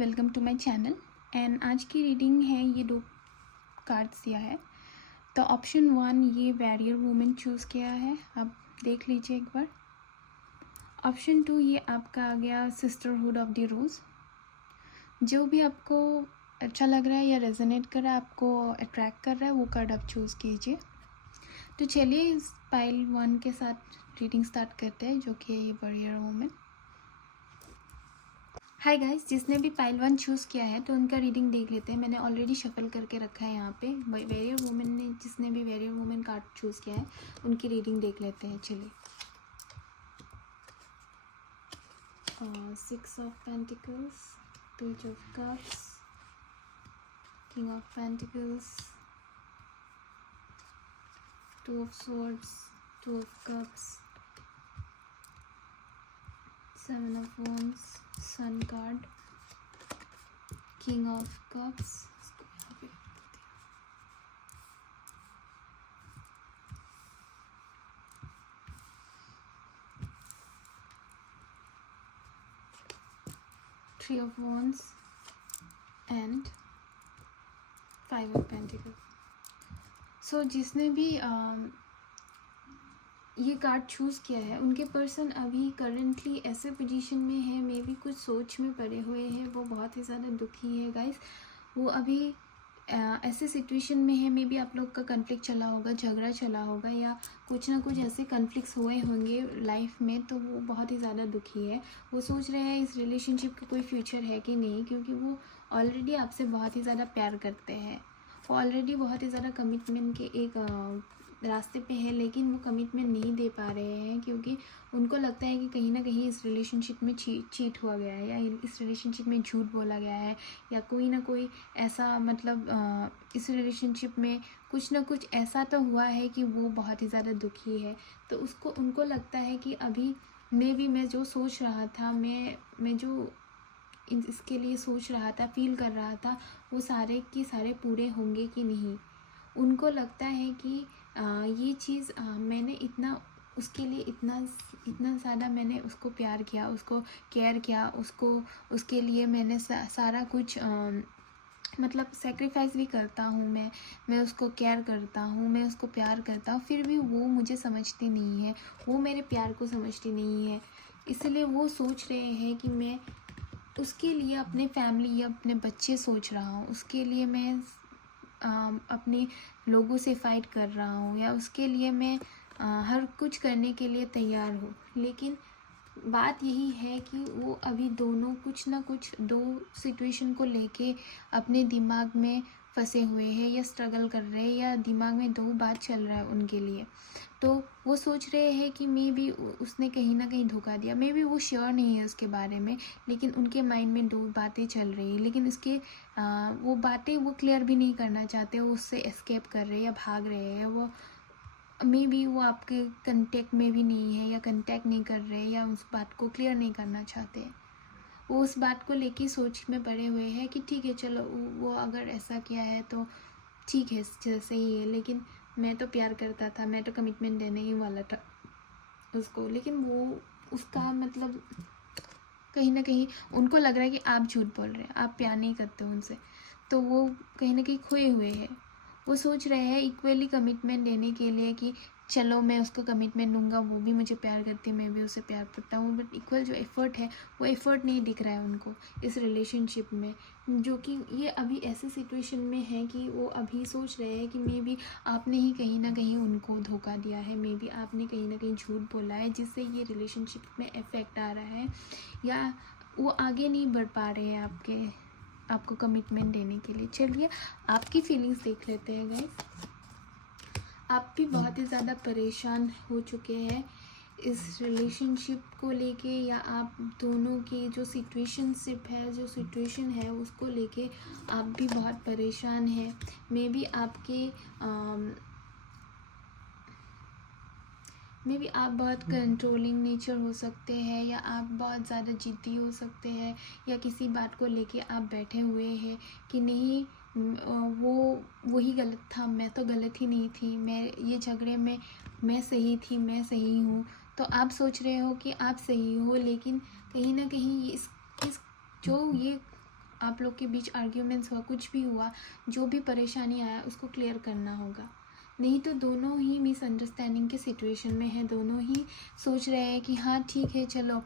Welcome to my channel. And आज की reading है, ये 2 कार्ड्स दिया है। तो ऑप्शन 1 ये वैरियर वुमेन चूज़ किया है, आप देख लीजिए एक बार। ऑप्शन 2 ये आपका आ गया सिस्टरहुड ऑफ द रोज़। जो भी आपको अच्छा लग रहा है या रेजोनेट कर रहा है, आपको अट्रैक्ट कर रहा है, वो कार्ड आप चूज़ कीजिए। तो चलिए इस पाइल 1 के साथ रीडिंग स्टार्ट करते हैं, जो कि है ये वैरियर वुमेन। हाय गाइस, जिसने भी पाइल 1 चूज़ किया है तो उनका रीडिंग देख लेते हैं। मैंने ऑलरेडी शफल करके रखा है यहाँ पे। वेरियर वुमेन ने, जिसने भी वेरियर वुमेन कार्ड चूज़ किया है, उनकी रीडिंग देख लेते हैं। चलिए। 6 of pentacles, page of cups, king of pentacles, 2 of swords, 2 of cups, 7 of wands, sun card, king of cups, 3 of wands and 5 of pentacles. So जिसने भी ये कार्ड चूज़ किया है, उनके पर्सन अभी करेंटली ऐसे पोजीशन में है, मे बी कुछ सोच में पड़े हुए हैं। वो बहुत ही ज़्यादा दुखी है गाइस। वो अभी ऐसे सिचुएशन में है, मे बी आप लोग का कन्फ्लिक्ट चला होगा, झगड़ा चला होगा, या कुछ ना कुछ ऐसे कन्फ्लिक्ट्स हुए होंगे लाइफ में। तो वो बहुत ही ज़्यादा दुखी है। वो सोच रहे हैं इस रिलेशनशिप का कोई फ्यूचर है कि नहीं, क्योंकि वो ऑलरेडी आपसे बहुत ही ज़्यादा प्यार करते हैं। वो ऑलरेडी बहुत ही ज़्यादा कमिटमेंट के एक रास्ते पे है, लेकिन वो कमिटमेंट नहीं दे पा रहे हैं, क्योंकि उनको लगता है कि कहीं ना कहीं इस रिलेशनशिप में चीट हुआ गया है, या इस रिलेशनशिप में झूठ बोला गया है, या कोई ना कोई ऐसा इस रिलेशनशिप में कुछ ना कुछ ऐसा तो हुआ है कि वो बहुत ही ज़्यादा दुखी है। तो उनको लगता है कि अभी मैं जो सोच रहा था, मैं जो इसके लिए सोच रहा था, फील कर रहा था, वो सारे के सारे पूरे होंगे कि नहीं। उनको लगता है कि ये चीज़ मैंने उसके लिए इतना ज़्यादा मैंने उसको प्यार किया, उसको केयर किया, उसके लिए मैंने सारा कुछ सेक्रीफाइस भी करता हूँ। मैं उसको केयर करता हूँ, मैं उसको प्यार करता हूँ, फिर भी वो मुझे समझती नहीं है, वो मेरे प्यार को समझती नहीं है। इसलिए वो सोच रहे हैं कि मैं उसके लिए अपने फैमिली या अपने बच्चे सोच रहा हूँ, उसके लिए मैं अपने लोगों से फ़ाइट कर रहा हूँ, या उसके लिए मैं हर कुछ करने के लिए तैयार हूँ। लेकिन बात यही है कि वो अभी दोनों कुछ ना कुछ 2 सिचुएशन को लेके अपने दिमाग में फंसे हुए हैं, या स्ट्रगल कर रहे हैं, या दिमाग में 2 बात चल रहा है उनके लिए। तो वो सोच रहे हैं कि मे बी उसने कहीं ना कहीं धोखा दिया, मे बी वो श्योर नहीं है उसके बारे में, लेकिन उनके माइंड में 2 बातें चल रही है। लेकिन वो बातें वो क्लियर भी नहीं करना चाहते, वो उससे एस्केप कर रहे हैं या भाग रहे हैं। वो मे बी वो आपके कंटेक्ट में भी नहीं है, या कंटेक्ट नहीं कर रहे, या उस बात को क्लियर नहीं करना चाहते। वो उस बात को लेके सोच में पड़े हुए हैं कि ठीक है, चलो वो अगर ऐसा किया है तो ठीक है, सही है, लेकिन मैं तो प्यार करता था, मैं तो कमिटमेंट देने ही वाला था उसको। लेकिन वो उसका कहीं ना कहीं उनको लग रहा है कि आप झूठ बोल रहे हैं, आप प्यार नहीं करते उनसे। तो वो कहीं ना कहीं खोए हुए हैं। वो सोच रहे हैं इक्वली कमिटमेंट देने के लिए कि चलो मैं उसको कमिटमेंट दूंगा, वो भी मुझे प्यार करती है, मैं भी उसे प्यार करता हूँ, बट इक्वल जो एफ़र्ट है, वो एफ़र्ट नहीं दिख रहा है उनको इस रिलेशनशिप में। जो कि ये अभी ऐसे सिचुएशन में है कि वो अभी सोच रहे हैं कि मे बी आपने ही कहीं ना कहीं उनको धोखा दिया है, मे बी आपने कहीं ना कहीं झूठ बोला है, जिससे ये रिलेशनशिप में इफ़ेक्ट आ रहा है, या वो आगे नहीं बढ़ पा रहे हैं आपको कमिटमेंट देने के लिए। चलिए आपकी फीलिंग्स देख लेते हैं गाइस। आप भी बहुत ही ज़्यादा परेशान हो चुके हैं इस रिलेशनशिप को लेके, या आप दोनों की जो सिचुएशन है उसको लेके आप भी बहुत परेशान हैं। मे बी आप बहुत कंट्रोलिंग नेचर हो सकते हैं, या आप बहुत ज़्यादा जिद्दी हो सकते हैं, या किसी बात को लेके आप बैठे हुए हैं कि नहीं वही गलत था, मैं तो गलत ही नहीं थी, मैं ये झगड़े में मैं सही थी, मैं सही हूँ। तो आप सोच रहे हो कि आप सही हो, लेकिन कहीं ना कहीं इस जो ये आप लोग के बीच आर्ग्यूमेंट्स हुआ, कुछ भी हुआ, जो भी परेशानी आया उसको क्लियर करना होगा। नहीं तो दोनों ही मिसअंडरस्टैंडिंग के सिचुएशन में है, दोनों ही सोच रहे हैं कि हाँ ठीक है चलो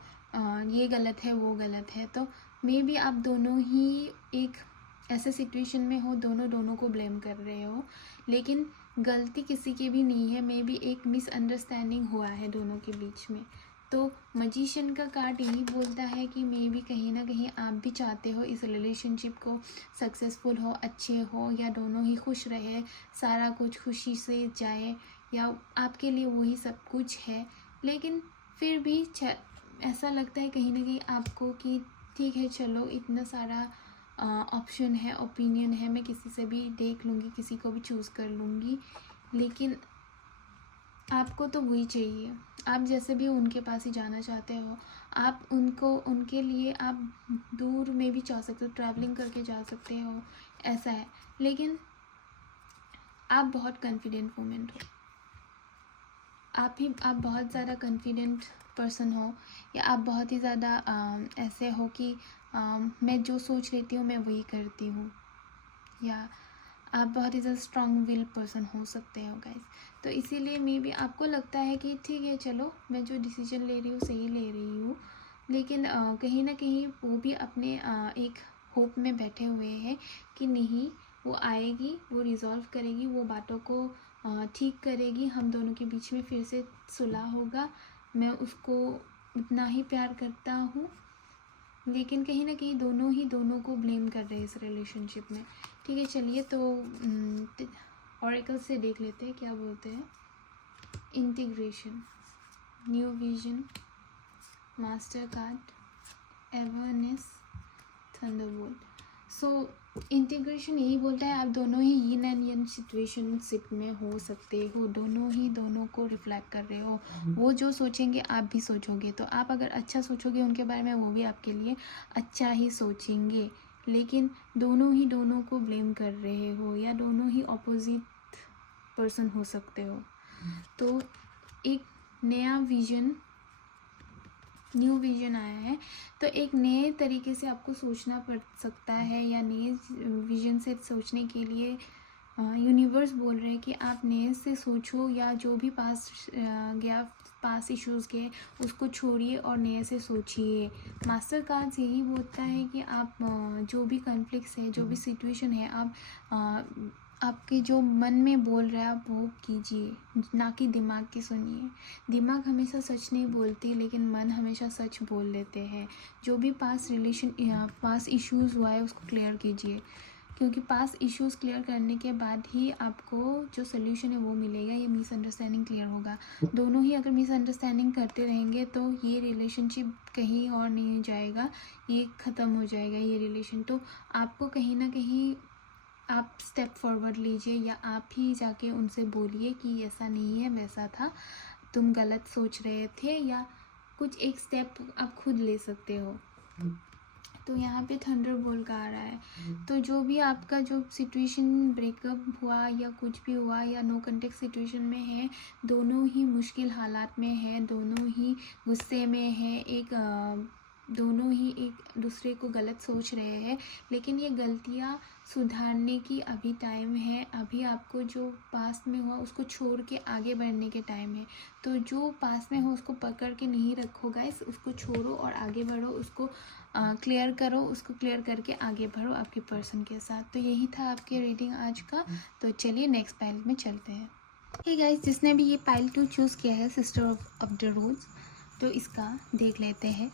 ये गलत है वो गलत है। तो मे बी आप दोनों ही एक ऐसे सिचुएशन में हो, दोनों को ब्लेम कर रहे हो, लेकिन गलती किसी की भी नहीं है। मे बी एक मिसअंडरस्टैंडिंग हुआ है दोनों के बीच में। तो मजिशियन का कार्ड यही बोलता है कि मे बी कहीं ना कहीं आप भी चाहते हो इस रिलेशनशिप को सक्सेसफुल हो, अच्छे हो, या दोनों ही खुश रहे, सारा कुछ खुशी से जाए, या आपके लिए वही सब कुछ है। लेकिन फिर भी ऐसा लगता है कहीं ना कहीं आपको कि ठीक है चलो इतना सारा ऑप्शन है, ओपिनियन है, मैं किसी से भी देख लूँगी, किसी को भी चूज़ कर लूँगी, लेकिन आपको तो वही चाहिए। आप जैसे भी उनके पास ही जाना चाहते हो, आप उनके लिए आप दूर में भी जा सकते हो, ट्रैवलिंग करके जा सकते हो, ऐसा है। लेकिन आप बहुत कॉन्फिडेंट वुमेन हो, आप बहुत ज़्यादा कॉन्फिडेंट पर्सन हो, या आप बहुत ही ज़्यादा ऐसे हो कि मैं जो सोच लेती हूँ मैं वही करती हूँ, या आप बहुत ही ज़्यादा स्ट्रॉन्ग विल पर्सन हो सकते हो गाइस। तो इसीलिए मे बी आपको लगता है कि ठीक है चलो मैं जो डिसीजन ले रही हूँ सही ले रही हूँ, लेकिन कहीं ना कहीं वो भी अपने एक होप में बैठे हुए हैं कि नहीं वो आएगी, वो रिज़ॉल्व करेगी, वो बातों को ठीक करेगी, हम दोनों के बीच में फिर से सुलह होगा, मैं उसको उतना ही प्यार करता हूँ। लेकिन कहीं ना कहीं दोनों को ब्लेम कर रहे हैं इस रिलेशनशिप में। ठीक है चलिए, तो ऑरेकल से देख लेते हैं क्या बोलते हैं। Integration, new vision, master card, awareness, thunderbolt. So integration यही बोलता है आप दोनों ही यिन एंड यंग सिचुएशनशिप में हो सकते हो, दोनों को रिफ्लेक्ट कर रहे हो। वो जो सोचेंगे आप भी सोचोगे, तो आप अगर अच्छा सोचोगे उनके बारे में, वो भी आपके लिए अच्छा ही सोचेंगे। लेकिन दोनों को ब्लेम कर रहे हो, या दोनों ही ऑपोजिट पर्सन हो सकते हो। तो एक नया विजन, न्यू विजन आया है, तो एक नए तरीके से आपको सोचना पड़ सकता है, या नए विजन से सोचने के लिए यूनिवर्स बोल रहे हैं कि आप नए से सोचो, या जो भी पास इश्यूज़ गए उसको छोड़िए और नए से सोचिए। मास्टर कार्ड्स यही बोलता है कि आप जो भी कॉन्फ्लिक्ट्स है, जो भी सिचुएशन है, आप आपके जो मन में बोल रहा है आप वो कीजिए, ना कि दिमाग की सुनिए। दिमाग हमेशा सच नहीं बोलती, लेकिन मन हमेशा सच बोल लेते हैं। जो भी पास इश्यूज़ हुआ है उसको क्लियर कीजिए, क्योंकि पास इश्यूज़ क्लियर करने के बाद ही आपको जो सोल्यूशन है वो मिलेगा, ये मिसअंडरस्टैंडिंग क्लियर होगा। दोनों ही अगर मिसअंडरस्टैंडिंग करते रहेंगे तो ये रिलेशनशिप कहीं और नहीं जाएगा, ये ख़त्म हो जाएगा ये रिलेशन। तो आपको कहीं ना कहीं आप स्टेप फॉरवर्ड लीजिए, या आप ही जाके उनसे बोलिए कि ऐसा नहीं है, वैसा था, तुम गलत सोच रहे थे, या कुछ एक स्टेप आप खुद ले सकते हो। तो यहाँ पे थंडरबोल्ट का आ रहा है। तो जो भी आपका जो सिचुएशन ब्रेकअप हुआ या कुछ भी हुआ, या नो कॉन्टेक्ट सिचुएशन में है, दोनों ही मुश्किल हालात में है, दोनों ही गुस्से में है, दोनों ही एक दूसरे को गलत सोच रहे हैं। लेकिन ये गलतियाँ सुधारने की अभी टाइम है, अभी आपको जो पास में हुआ उसको छोड़ के आगे बढ़ने के टाइम है। तो जो पास में हो उसको पकड़ के नहीं रखो गाइस, उसको छोड़ो और आगे बढ़ो, उसको क्लियर करो, उसको क्लियर करके आगे बढ़ो आपके पर्सन के साथ। तो यही था आपके रीडिंग आज का। तो चलिए नेक्स्ट पाइल में चलते हैं। हे गाइस, जिसने भी ये पाइल 2 चूज़ किया है, सिस्टर ऑफ द रोज, तो इसका देख लेते हैं।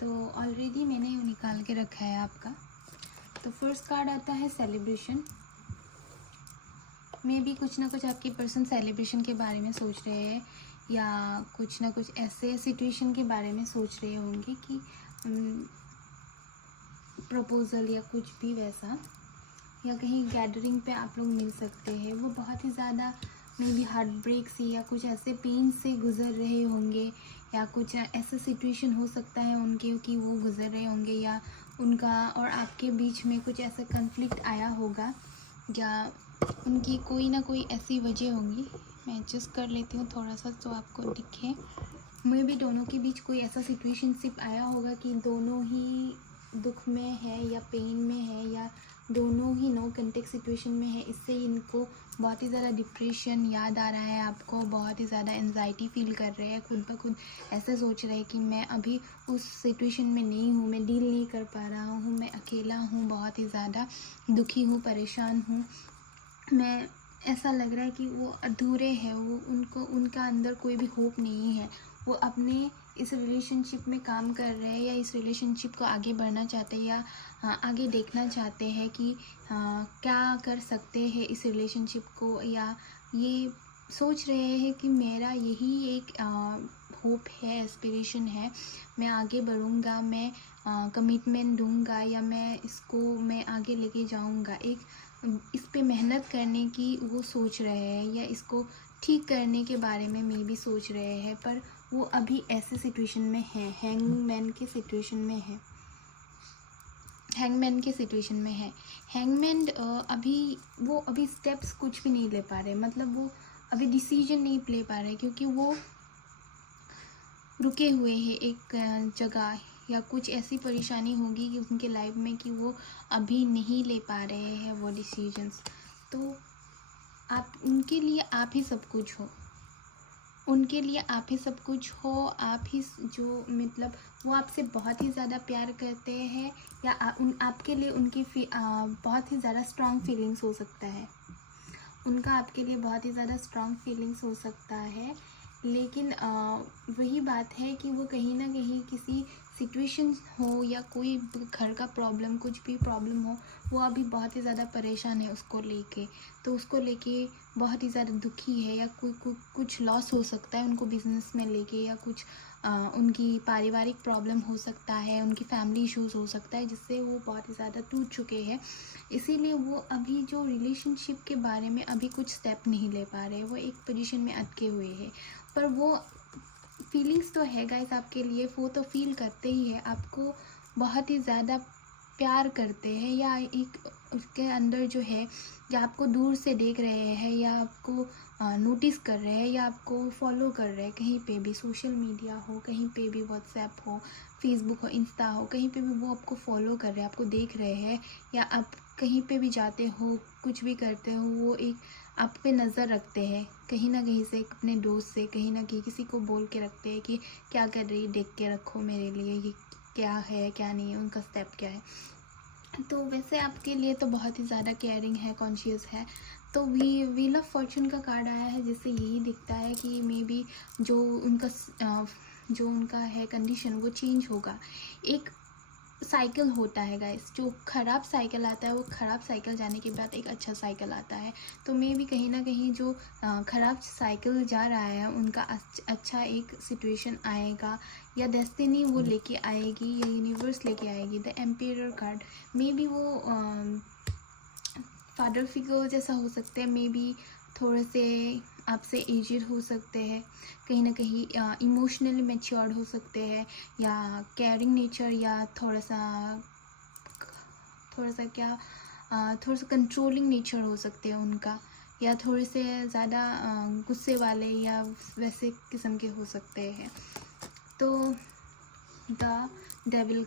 तो ऑलरेडी मैंने निकाल के रखा है आपका। तो फर्स्ट कार्ड आता है सेलिब्रेशन। मे भी कुछ ना कुछ आपके पर्सन सेलिब्रेशन के बारे में सोच रहे हैं, या कुछ ना कुछ ऐसे सिचुएशन के बारे में सोच रहे होंगे कि प्रपोज़ल या कुछ भी वैसा, या कहीं गैदरिंग पे आप लोग मिल सकते हैं। वो बहुत ही ज़्यादा मे बी हार्ट ब्रेक से या कुछ ऐसे पेन से गुज़र रहे होंगे, या कुछ ऐसा सिचुएशन हो सकता है उनके कि वो गुज़र रहे होंगे, या उनका और आपके बीच में कुछ ऐसा कन्फ्लिक्ट आया होगा, या उनकी कोई ना कोई ऐसी वजह होंगी। मैं एडजस्ट कर लेती हूँ थोड़ा सा तो आपको दिखे। मे भी दोनों के बीच कोई ऐसा सिचुएशनशिप आया होगा कि दोनों ही दुख में है या पेन में है या दोनों ही नो कंटेक्ट सिचुएशन में है। इससे इनको बहुत ही ज़्यादा डिप्रेशन याद आ रहा है, आपको बहुत ही ज़्यादा एंजाइटी फील कर रहे हैं, खुद ब खुद ऐसा सोच रहे हैं कि मैं अभी उस सिचुएशन में नहीं हूँ, मैं डील नहीं कर पा रहा हूँ, मैं अकेला हूँ, बहुत ही ज़्यादा दुखी हूँ, परेशान हूँ। मैं ऐसा लग रहा है कि वो अधूरे हैं, वो उनका अंदर कोई भी होप नहीं है। वो अपने इस रिलेशनशिप में काम कर रहे हैं या इस रिलेशनशिप को आगे बढ़ना चाहते हैं या आगे देखना चाहते हैं कि क्या कर सकते हैं इस रिलेशनशिप को, या ये सोच रहे हैं कि मेरा यही एक होप है, एस्पिरेशन है, मैं आगे बढ़ूँगा, मैं कमिटमेंट दूँगा या मैं आगे लेके जाऊँगा। एक इस पे मेहनत करने की वो सोच रहे हैं या इसको ठीक करने के बारे में मे भी सोच रहे हैं, पर वो अभी ऐसे सिचुएशन में है, हैंगमैन के सिचुएशन में है। हैंगमैन अभी स्टेप्स कुछ भी नहीं ले पा रहे, मतलब वो अभी डिसीजन नहीं ले पा रहे, क्योंकि वो रुके हुए हैं एक जगह, या कुछ ऐसी परेशानी होगी कि उनके लाइफ में कि वो अभी नहीं ले पा रहे हैं वो डिसीजंस। तो उनके लिए आप ही सब कुछ हो, आप ही जो, मतलब वो आपसे बहुत ही ज़्यादा प्यार करते हैं, या आपके लिए उनकी बहुत ही ज़्यादा स्ट्रॉन्ग फीलिंग्स हो सकता है, उनका आपके लिए बहुत ही ज़्यादा स्ट्रॉन्ग फीलिंग्स हो सकता है। लेकिन वही बात है कि वो कहीं ना कहीं किसी सिचुएशन हो या कोई घर का प्रॉब्लम, कुछ भी प्रॉब्लम हो, वो अभी बहुत ही ज़्यादा परेशान है उसको लेके, तो उसको लेके बहुत ही ज़्यादा दुखी है, या कुछ लॉस हो सकता है उनको बिजनेस में लेके, या कुछ उनकी पारिवारिक प्रॉब्लम हो सकता है, उनकी फैमिली इश्यूज़ हो सकता है, जिससे वो बहुत ही ज़्यादा टूट चुके हैं। इसीलिए वो अभी जो रिलेशनशिप के बारे में अभी कुछ स्टेप नहीं ले पा रहे, वो एक पोजीशन में अटके हुए हैं। पर वो फीलिंग्स तो है गाइस आपके लिए, वो तो फील करते ही है, आपको बहुत ही ज़्यादा प्यार करते हैं, या एक उसके अंदर जो है, या आपको दूर से देख रहे हैं, या आपको नोटिस कर रहे हैं, या आपको फॉलो कर रहे हैं, कहीं पे भी सोशल मीडिया हो, कहीं पे भी व्हाट्सएप हो, फेसबुक हो, इंस्टा हो, कहीं पे भी वो आपको फॉलो कर रहे हैं, आपको देख रहे हैं, या आप कहीं पे भी जाते हो, कुछ भी करते हो, वो एक आप पे नज़र रखते हैं, कहीं ना कहीं से अपने दोस्त से कहीं ना कहीं किसी को बोल के रखते हैं कि क्या कर रही है, देख के रखो मेरे लिए, ये क्या है क्या नहीं है, उनका स्टेप क्या है। तो वैसे आपके लिए तो बहुत ही ज़्यादा केयरिंग है, कॉन्शियस है। तो व्हील ऑफ फॉर्चून का कार्ड आया है, जिससे यही दिखता है कि मे बी जो उनका है कंडीशन, वो चेंज होगा। एक साइकिल होता है गाइस, जो ख़राब साइकिल आता है, वो ख़राब साइकिल जाने के बाद एक अच्छा साइकिल आता है। तो मे भी कहीं ना कहीं जो ख़राब साइकिल जा रहा है, उनका अच्छा एक सिचुएशन आएगा, या डेस्टिनी वो लेके आएगी, या यूनिवर्स लेके आएगी। The ampere card, may be वो फादर फिगर जैसा हो सकते हैं, मे बी थोड़े से आपसे एजड हो सकते हैं, कहीं ना कहीं इमोशनली मैच्योर्ड हो सकते हैं, या केयरिंग नेचर, या थोड़ा सा कंट्रोलिंग नेचर हो सकते हैं उनका, या थोड़े से ज़्यादा गुस्से वाले या वैसे किस्म के हो सकते हैं। तो द डेविल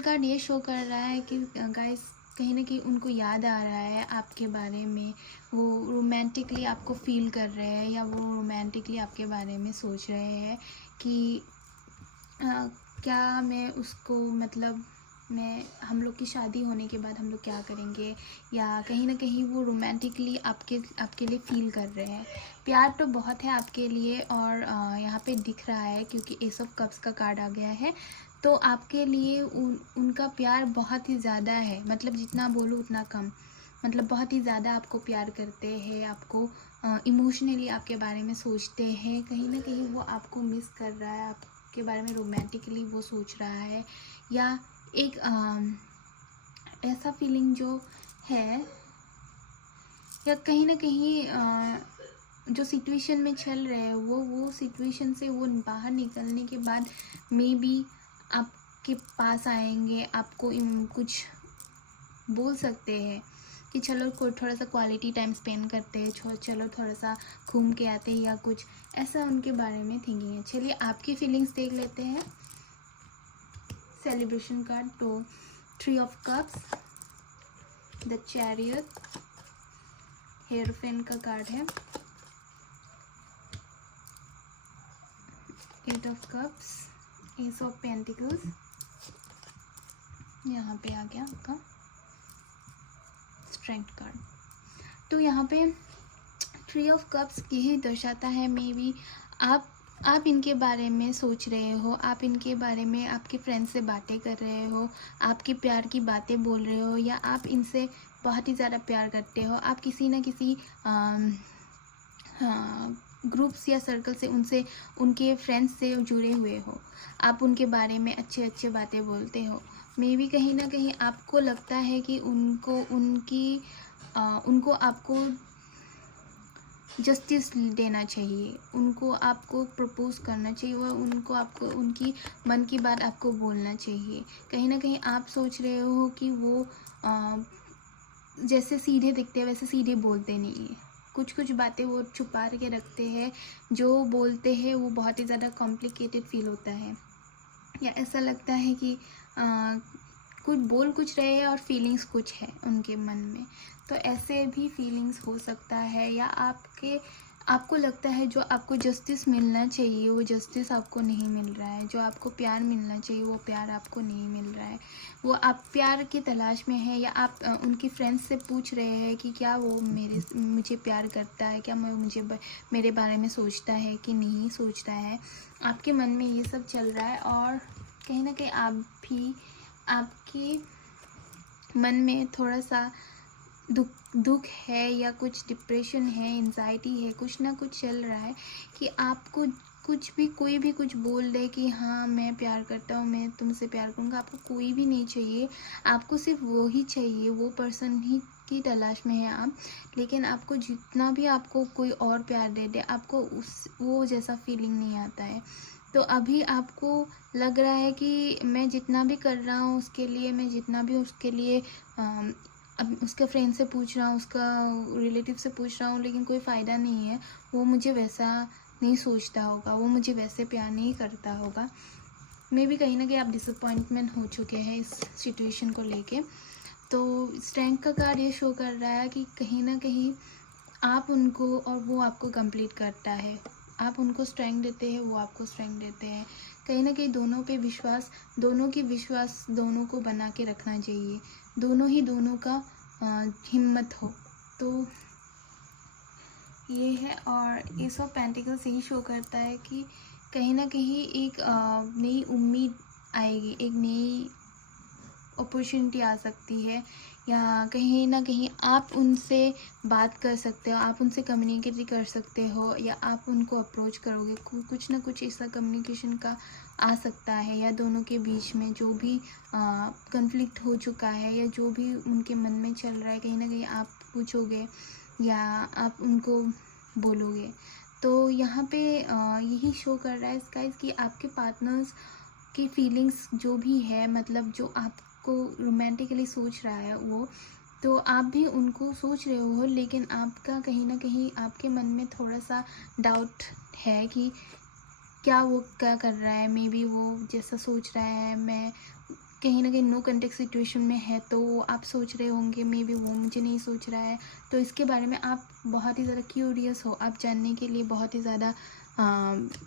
कार्ड ये शो कर रहा है कि गाइस कहीं ना कहीं उनको याद आ रहा है आपके बारे में, वो रोमांटिकली आपको फील कर रहे हैं, या वो रोमांटिकली आपके बारे में सोच रहे हैं कि क्या मैं उसको, मतलब हम लोग की शादी होने के बाद हम लोग क्या करेंगे, या कहीं ना कहीं वो रोमांटिकली आपके लिए फील कर रहे हैं। प्यार तो बहुत है आपके लिए, और यहाँ पे दिख रहा है क्योंकि एस ऑफ कप्स का कार्ड आ गया है, तो आपके लिए उनका प्यार बहुत ही ज़्यादा है, मतलब जितना बोलूँ उतना कम, मतलब बहुत ही ज़्यादा आपको प्यार करते हैं, आपको इमोशनली आपके बारे में सोचते हैं, कहीं ना कहीं वो आपको मिस कर रहा है, आपके बारे में रोमांटिकली वो सोच रहा है, या एक ऐसा फीलिंग जो है, या कहीं ना कहीं जो सिचुएशन में चल रहे हैं, वो सिचुएशन से वो बाहर निकलने के बाद मे बी आपके पास आएंगे, आपको कुछ बोल सकते हैं कि चलो थोड़ा सा क्वालिटी टाइम स्पेंड करते हैं, चलो थोड़ा सा घूम के आते हैं, या कुछ ऐसा उनके बारे में थिंकिंग है। चलिए आपकी फीलिंग्स देख लेते हैं। सेलिब्रेशन कार्ड, तो 3 ऑफ कप्स, द चैरियट, हेयरफेन का कार्ड है, 8 of cups, S of pentacles, यहाँ पे आ गया आपका स्ट्रेंथ कार्ड। तो यहाँ पे 3 ऑफ कप्स यही दर्शाता है मे बी आप इनके बारे में सोच रहे हो, आप इनके बारे में आपके फ्रेंड से बातें कर रहे हो, आपके प्यार की बातें बोल रहे हो, या आप इनसे बहुत ही ज़्यादा प्यार करते हो, आप किसी न किसी ग्रुप्स या सर्कल से उनसे उनके फ्रेंड्स से जुड़े हुए हो, आप उनके बारे में अच्छे अच्छे बातें बोलते हो। मे बी कहीं ना कहीं आपको लगता है कि उनको आपको जस्टिस देना चाहिए, उनको आपको प्रपोज करना चाहिए, वह उनको आपको उनकी मन की बात आपको बोलना चाहिए। कहीं ना कहीं आप सोच रहे हो कि वो जैसे सीधे दिखते हैं वैसे सीधे बोलते नहीं है, कुछ कुछ बातें वो छुपा के रखते हैं, जो बोलते हैं वो बहुत ही ज़्यादा कॉम्प्लिकेटेड फील होता है, या ऐसा लगता है कि कुछ बोल कुछ रहे हैं और फीलिंग्स कुछ है उनके मन में। तो ऐसे भी फीलिंग्स हो सकता है, या आपको लगता है जो आपको जस्टिस मिलना चाहिए वो जस्टिस आपको नहीं मिल रहा है, जो आपको प्यार मिलना चाहिए वो प्यार आपको नहीं मिल रहा है, वो आप प्यार की तलाश में है, या आप उनकी फ्रेंड्स से पूछ रहे हैं कि क्या वो मुझे प्यार करता है, क्या मेरे बारे में सोचता है कि नहीं सोचता है। आपके मन में ये सब चल रहा है, और कहीं ना कहीं आपके मन में थोड़ा सा दुख है, या कुछ डिप्रेशन है, एंजाइटी है, कुछ ना कुछ चल रहा है कि आपको कोई भी कुछ बोल दे कि हाँ मैं प्यार करता हूँ, मैं तुमसे प्यार करूँगा, आपको कोई भी नहीं चाहिए, आपको सिर्फ वो ही चाहिए, वो पर्सन ही की तलाश में है आप। लेकिन आपको जितना भी आपको कोई और प्यार दे दे, आपको वो जैसा फीलिंग नहीं आता है। तो अभी आपको लग रहा है कि मैं जितना भी कर रहा हूँ उसके लिए, मैं जितना भी उसके लिए अब उसके फ्रेंड से पूछ रहा हूँ, उसका रिलेटिव से पूछ रहा हूँ, लेकिन कोई फ़ायदा नहीं है, वो मुझे वैसा नहीं सोचता होगा, वो मुझे वैसे प्यार नहीं करता होगा। मे बी कहीं ना कहीं आप डिसअपॉइंटमेंट हो चुके हैं इस सिचुएशन को लेके। तो स्ट्रेंथ का कार्ड ये शो कर रहा है कि कहीं ना कहीं आप उनको और वो आपको कंप्लीट करता है, आप उनको स्ट्रेंथ देते हैं, वो आपको स्ट्रेंथ देते हैं। कहीं ना कहीं दोनों पे विश्वास, दोनों को बना के रखना चाहिए, दोनों का हिम्मत हो। तो ये है, और एस ऑफ पेंटिकल्स यही शो करता है कि कहीं ना कहीं एक नई उम्मीद आएगी, एक नई अपॉर्चुनिटी आ सकती है, या कहीं ना कहीं आप उनसे बात कर सकते हो, आप उनसे कम्युनिकेट कर सकते हो, या आप उनको अप्रोच करोगे, कुछ ना कुछ ऐसा कम्युनिकेशन का आ सकता है, या दोनों के बीच में जो भी कन्फ्लिक्ट हो चुका है, या जो भी उनके मन में चल रहा है, कहीं ना कहीं आप पूछोगे या आप उनको बोलोगे। तो यहाँ पे यही शो कर रहा है गाइस कि आपके पार्टनर्स की फीलिंग्स जो भी है, मतलब जो आपको रोमांटिकली सोच रहा है वो, तो आप भी उनको सोच रहे हो, लेकिन आपका कहीं ना कहीं आपके मन में थोड़ा सा डाउट है कि क्या वो क्या कर रहा है, मे बी वो जैसा सोच रहा है, मैं कहीं ना कहीं नो कॉन्टेक्ट सिचुएशन में है, तो आप सोच रहे होंगे मे बी वो मुझे नहीं सोच रहा है। तो इसके बारे में आप बहुत ही ज़्यादा क्यूरियस हो, आप जानने के लिए बहुत ही ज़्यादा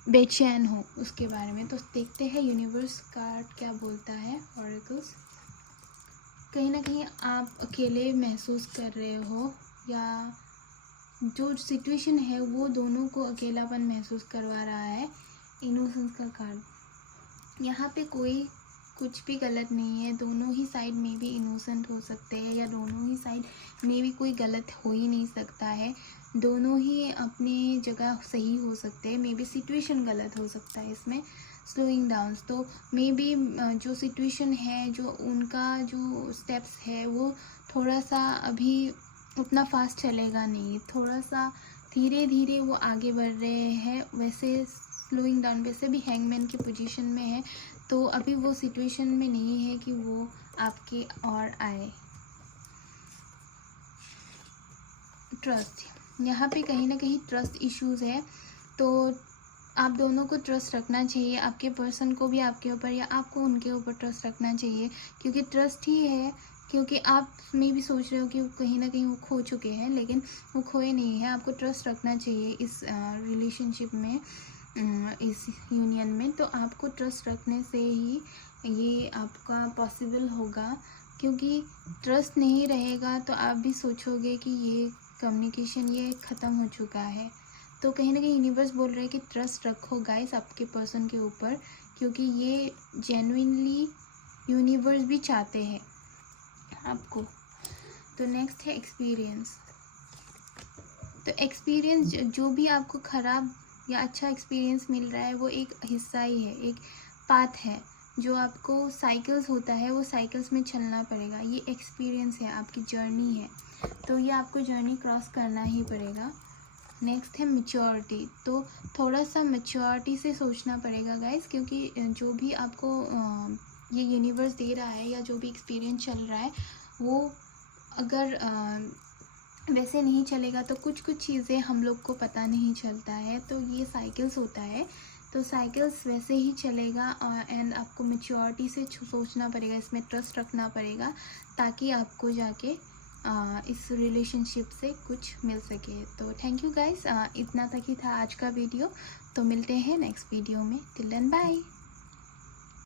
बेचैन हो उसके बारे में। तो देखते हैं यूनिवर्स कार्ड क्या बोलता है, ऑरेकल्स। कहीं ना कहीं आप अकेले महसूस कर रहे हो, या जो सिचुएशन है वो दोनों को अकेलापन महसूस करवा रहा है। इनोसेंस का कार्ड, यहाँ पे कोई कुछ भी गलत नहीं है, दोनों ही साइड में भी इनोसेंट हो सकते हैं, या दोनों ही साइड में भी कोई गलत हो ही नहीं सकता है, दोनों ही अपनी जगह सही हो सकते हैं। मे बी सिचुएशन गलत हो सकता है इसमें, स्लोइंग डाउन। तो मे बी जो सिचुएशन है, जो उनका जो स्टेप्स है वो थोड़ा सा अभी उतना फास्ट चलेगा नहीं, थोड़ा सा धीरे धीरे वो आगे बढ़ रहे हैं। वैसे स्लोइंग डाउन, वैसे भी हैंगमैन की पोजीशन में है, तो अभी वो सिचुएशन में नहीं है कि वो आपके और आए। ट्रस्ट, यहाँ पे कहीं ना कहीं ट्रस्ट इश्यूज है, तो आप दोनों को ट्रस्ट रखना चाहिए, आपके पर्सन को भी आपके ऊपर या आपको उनके ऊपर ट्रस्ट रखना चाहिए, क्योंकि ट्रस्ट ही है। क्योंकि आप में भी सोच रहे हो कि कहीं ना कहीं वो खो चुके हैं, लेकिन वो खोए नहीं है। आपको ट्रस्ट रखना चाहिए इस रिलेशनशिप में, इस यूनियन में। तो आपको ट्रस्ट रखने से ही ये आपका पॉसिबल होगा, क्योंकि ट्रस्ट नहीं रहेगा तो आप भी सोचोगे कि ये कम्युनिकेशन ये ख़त्म हो चुका है। तो कहीं ना कहीं यूनिवर्स बोल रहे हैं कि ट्रस्ट रखो गाइस आपके पर्सन के ऊपर, क्योंकि ये जेन्युइनली यूनिवर्स भी चाहते हैं आपको। तो नेक्स्ट है एक्सपीरियंस। तो एक्सपीरियंस जो भी आपको ख़राब या अच्छा एक्सपीरियंस मिल रहा है वो एक हिस्सा ही है, एक पाथ है जो आपको साइकिल्स होता है, वो साइकिल्स में चलना पड़ेगा। ये एक्सपीरियंस है, आपकी जर्नी है, तो ये आपको जर्नी क्रॉस करना ही पड़ेगा। नेक्स्ट है मैच्योरिटी। तो थोड़ा सा मैच्योरिटी से सोचना पड़ेगा गाइस, क्योंकि जो भी आपको ये यूनिवर्स दे रहा है या जो भी एक्सपीरियंस चल रहा है वो अगर वैसे नहीं चलेगा तो कुछ कुछ चीज़ें हम लोग को पता नहीं चलता है। तो ये साइकिल्स होता है, तो साइकिल्स वैसे ही चलेगा। एंड आपको मैच्योरिटी से सोचना पड़ेगा, इसमें ट्रस्ट रखना पड़ेगा, ताकि आपको जाके इस रिलेशनशिप से कुछ मिल सके। तो थैंक यू गाइस, इतना तक ही था आज का वीडियो। तो मिलते हैं नेक्स्ट वीडियो में। Till then bye.